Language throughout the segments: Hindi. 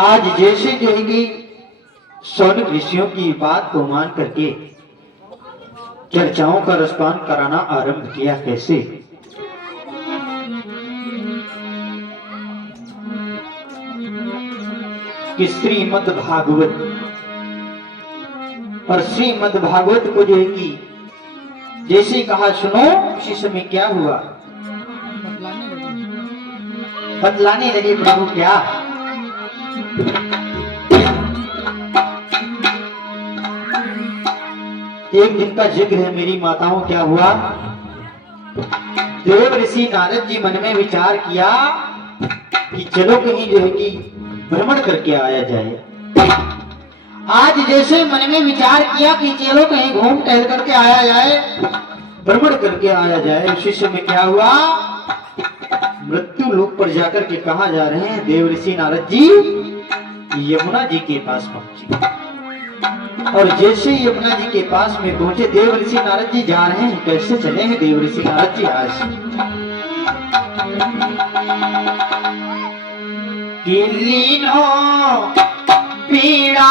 आज जैसे कहेगी सौनक ऋषियों की बात को मान करके चर्चाओं का रसपान कराना आरंभ किया। कैसे? कि श्रीमद् भागवत और श्रीमद् भागवत को जो है कि जैसे कहा सुनो, उसी समय क्या हुआ? बतलाने लगे प्रभु क्या? एक दिन का जिक्र है मेरी माताओं। क्या हुआ? देव ऋषि नारद जी मन में विचार किया कि चलो कहीं जो है कि भ्रमण करके आया जाए। आज जैसे मन में विचार किया कि चलो कहीं घूम टहल करके आया जाए, भ्रमण करके आया जाए, उसी समय क्या हुआ? मृत्यु लोक पर जाकर के कहा जा रहे हैं देव ऋषि नारद जी यमुना जी के पास पहुंचे। और जैसे यमुना जी के पास में पहुंचे, देव ऋषि नारद जी जा रहे हैं। कैसे चले हैं देव ऋषि नारद जी? आज लीनो पीड़ा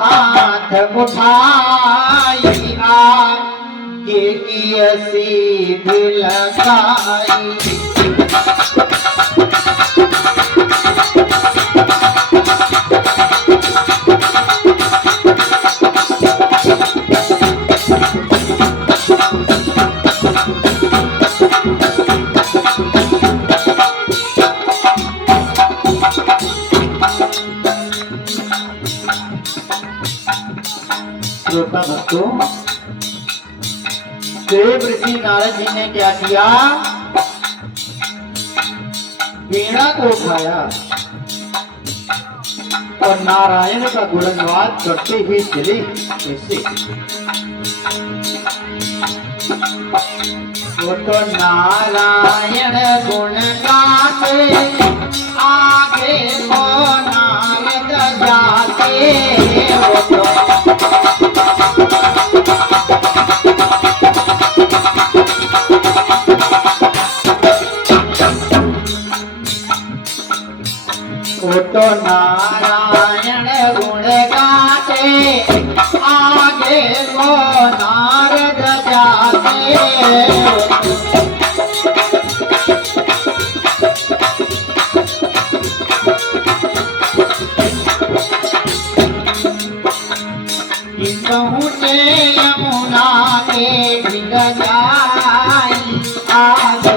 हाथ उठाई आगे की सीध लगाई। श्रोता भक्तों, देव ऋषि नारद जी ने क्या किया? वीणा को उठाया और नारायण का गुणगान करते हुए चले। कैसे? वो तो नारायण गुण गाते आगे को नारद जाते। वो तो नारायण गुण गाते आगे को नारद जाते। पहुँचे यमुना के गिर जाई आगे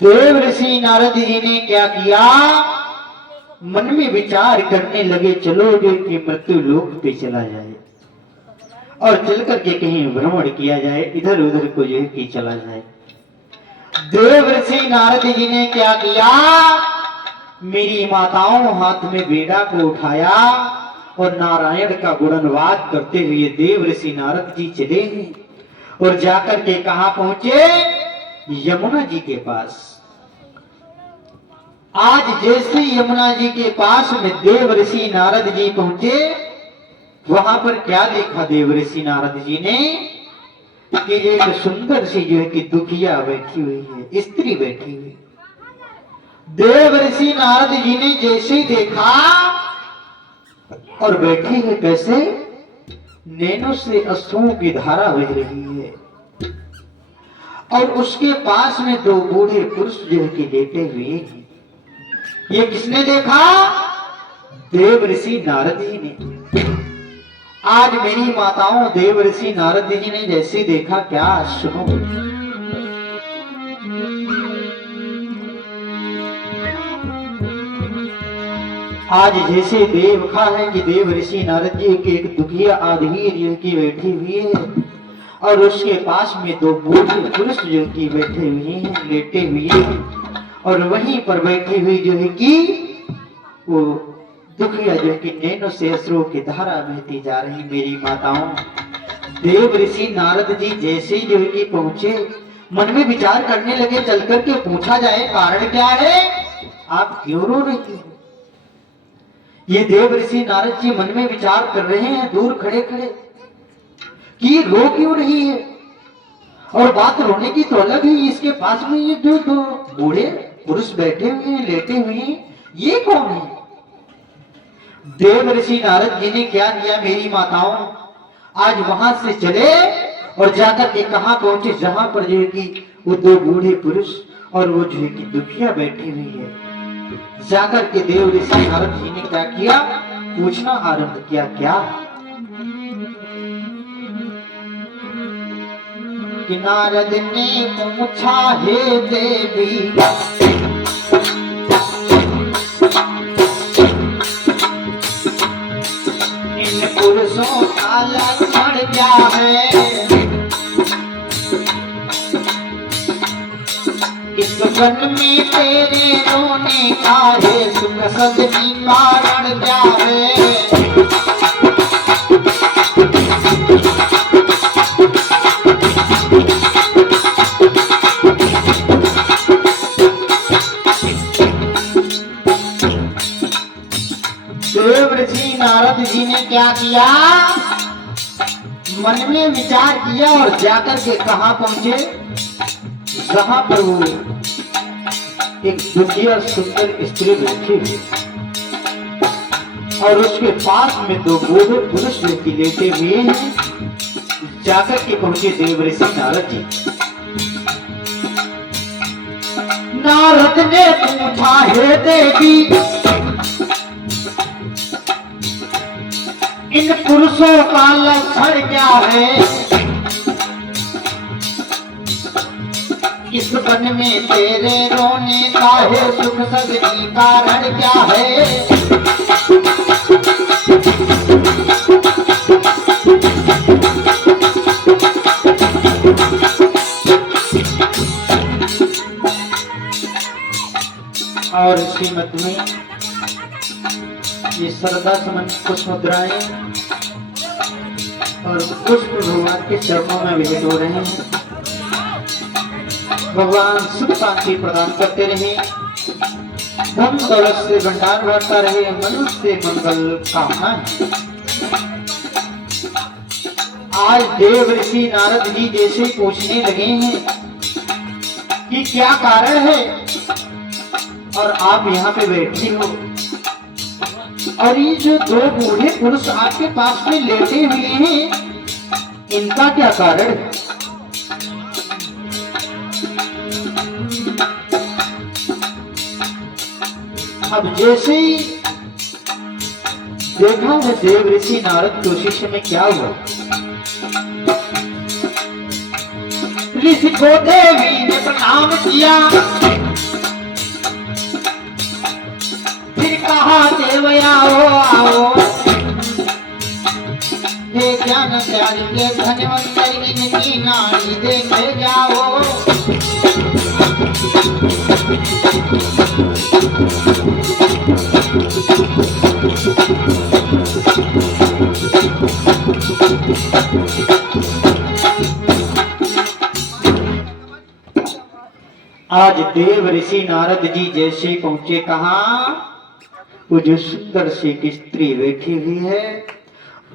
देव ऋषि नारद जी ने क्या किया? मन में विचार करने लगे, चलो जो कि मृत्यु लोक पे चला जाए और चल करके कहीं भ्रमण किया जाए, इधर उधर को जो है कि चला जाए। देव ऋषि नारद जी ने क्या किया? मेरी माताओं हाथ में वीणा को उठाया और नारायण का गुणगान करते हुए देव ऋषि नारद जी चले हैं। और जाकर के कहां पहुंचे? यमुना जी के पास। आज जैसे यमुना जी के पास में देव ऋषि नारद जी पहुंचे, वहां पर क्या देखा देव ऋषि नारद जी ने? कि एक सुंदर सी जो है कि दुखिया बैठी हुई है, स्त्री बैठी हुई। देव ऋषि नारद जी ने जैसे देखा और बैठी है, कैसे? नैनों से अश्रुओं की धारा बह रही है और उसके पास में दो बूढ़े पुरुष जो है कि लेटे हुए हैं। ये किसने देखा? देव ऋषि नारद जी ने। आज मेरी माताओं, देव ऋषि नारद जी ने जैसे देखा, क्या सुनो। आज जैसे देखा है कि देव ऋषि नारद जी की एक दुखिया आदमी जो की बैठी हुई है और उसके पास में दो बूढ़े पुरुष जो की बैठे हुए हैं, लेटे हुए हैं, और वहीं पर बैठी हुई जो है कि वो दुखिया जो है कि नैनों से अश्रुओं की धारा बहती जा रही। मेरी माताओं, देव ऋषि नारद जी जैसे ही जो है कि पहुंचे, मन में विचार करने लगे, चल करके पूछा जाए कारण क्या है, आप क्यों रो रही हो। ये देव ऋषि नारद जी मन में विचार कर रहे हैं दूर खड़े खड़े कि रो क्यों रही है, और बात रोने की तो अलग ही, इसके पास में ये जो दो बूढ़े पुरुष बैठे हुए हैं, लेटे हुए हैं, ये कौन है। देव ऋषि नारद जी ने क्या किया मेरी माताओं, आज वहां से चले और जाकर के कहां पहुंचे, जहां पर जो है कि वो दो बूढ़े पुरुष और वो जो है कि दुखिया बैठी हुई है। जाकर के देव ऋषि नारद जी ने क्या किया, पूछना आरंभ किया। क्या कि नारद ने पूछा, हे देवी इन पुरुषों का लक्षण क्या है, इस वन में तेरे रोने का है सुख सदनी कारण क्या है। देव ऋषि नारद जी ने क्या किया, मन में विचार किया और जाकर के कहां पहुंचे, जहां पर वो एक दुखिया सुंदर स्त्री बैठी हुई और उसके पास में दो बूढ़े पुरुष व्यक्ति लेटे हुए हैं। जाकर के पहुंचे देव ऋषि नारद जी। नारद ने पूछा, हे देवी इन पुरुषों का लक्षण क्या है, इस वन में तेरे रोने का है सुख सदनी कारण क्या है। और श्रीमत में ये श्रद्धा समन पुष्प मुद्राएं और पुष्प भगवान के चरणों में विहित हो रहे हैं। भगवान सुख शांति प्रदान करते रहे, धन दौलत से भंडार बढ़ता रहे, मनुष्य से मंगल कामना है। आज देव ऋषि नारद जी जैसे पूछने लगे हैं कि क्या कारण है और आप यहाँ पे बैठी हो, और ये जो दो बूढ़े पुरुष आपके पास में लेटे हुए हैं, इनका क्या कारण है। अब जैसे ही देखा है देव ऋषि नारद के शिष्य में क्या हुआ, ऋषि को देवी ने प्रणाम किया, फिर कहा देव आओ आओ, हे ज्ञान त्याग के धनवंतर इनकी नाड़ी देखे जाओ। आज देव ऋषि नारद जी जैसे पहुंचे, कहा वो जो सुंदर सी एक स्त्री बैठी हुई है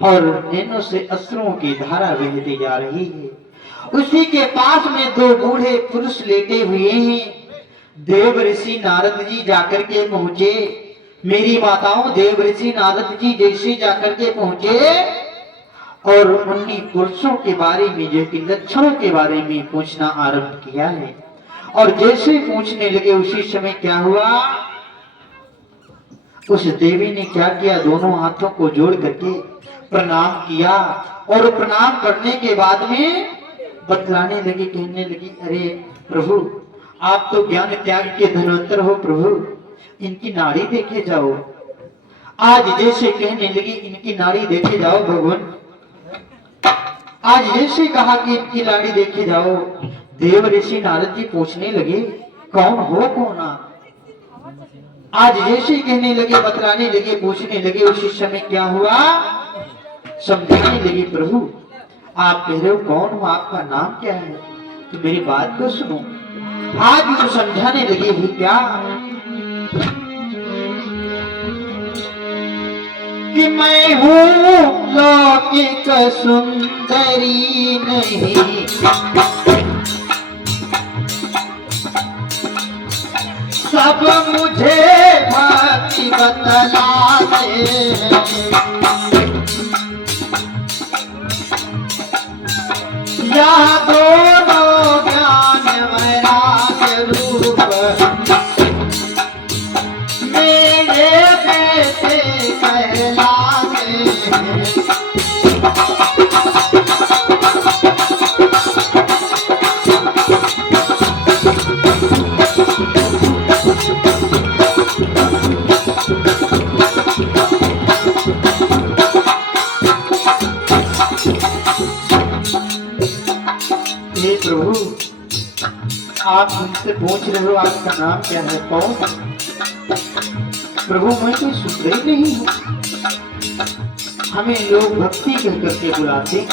और नैनों से अश्रुओं की धारा बहती जा रही है, उसी के पास में दो बूढ़े पुरुष लेटे हुए हैं। देव ऋषि नारद जी जाकर के पहुंचे। मेरी माताओं, देव ऋषि नारद जी जैसे जाकर के पहुंचे और उन्हीं पुरुषों के बारे में, जो कि लक्षणों के बारे में पूछना आरंभ किया है। और जैसे पूछने लगे उसी समय क्या हुआ, उस देवी ने क्या किया, दोनों हाथों को जोड़ करके प्रणाम किया और प्रणाम करने के बाद में बतलाने लगी, कहने लगी, अरे प्रभु आप तो ज्ञान त्याग के धनवंतर हो प्रभु, इनकी नाड़ी देखे जाओ। आज जैसे कहने लगी इनकी नाड़ी देखे जाओ भगवान, आज जैसे कहा कि इनकी नाड़ी देखे जाओ, देव ऋषि नारद जी पूछने लगे कौन हो कौन आप? आज जैसे कहने लगे, बतलाने लगे, पूछने लगे, उसी समय क्या हुआ, समझाने लगे प्रभु आप कह रहे हो कौन हो, आपका नाम क्या है, तो मेरी बात को सुनो। आज वो समझाने लगे ही क्या कि मैं हूँ लौकिक सुंदरी नहीं, सब मुझे भक्ति बतलाते यह दोनों ज्ञान वैराग्य रूप मेरे बेटे कहलाते हैं। हे प्रभु आप मुझसे पूछ रहे हो आपका नाम क्या है, कौन? प्रभु मैं कोई सुंदर नहीं हूँ, हमें लोग भक्ति कह करके बुलाते हैं।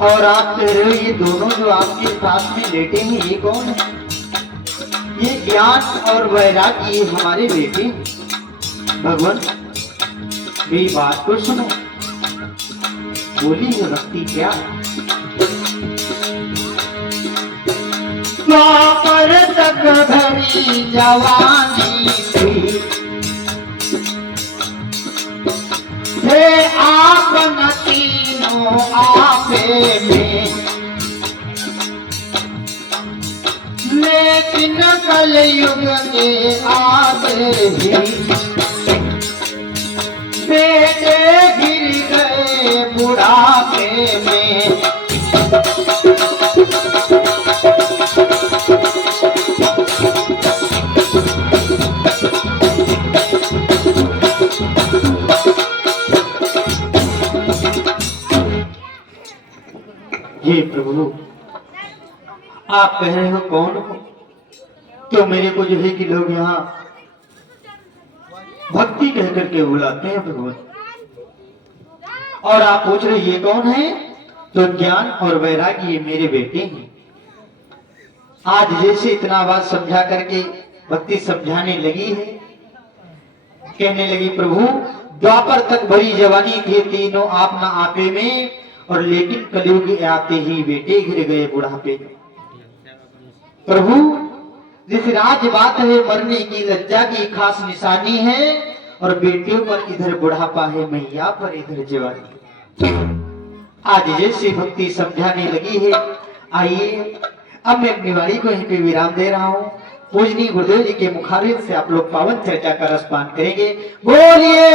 और आप कह रहे हो ये दोनों जो आपके पास में लेटे हैं ये कौन है? ये ज्ञान और वैराग्य ये हमारे बेटे हैं। भगवान मेरी बात को सुनो, बोली है भक्ति क्या? पर तक भरी जवानी थी, थे आप न तीनों आपे में, लेकिन कलयुग के आते ही बेटे गिर गए बुढ़ापे में। हे प्रभु आप कह रहे हो कौन हो, तो मेरे को जो है कि लोग यहाँ भक्ति कह करके बुलाते हैं भगवान। और आप पूछ रहे ये कौन है, तो ज्ञान और वैराग्य ये मेरे बेटे हैं। आज जैसे इतना बात समझा करके भक्ति समझाने लगी है, कहने लगी प्रभु द्वापर तक भरी जवानी थी तीनों आप न आपे में, और लेकिन कलयुग आते ही बेटे गिर गए बुढ़ापे में। प्रभु जिस राज बात है मरने की लज्जा की खास निशानी है, और बेटियों पर इधर बुढ़ापा है मैया पर इधर जवानी। आज जैसे भक्ति समझाने लगी है, आइए अब मैं अपनी वाणी को यहीं पे विराम दे रहा हूँ। पूजनीय गुरुदेव जी के मुखारविंद से आप लोग पावन चर्चा का रसपान करेंगे। बोलिए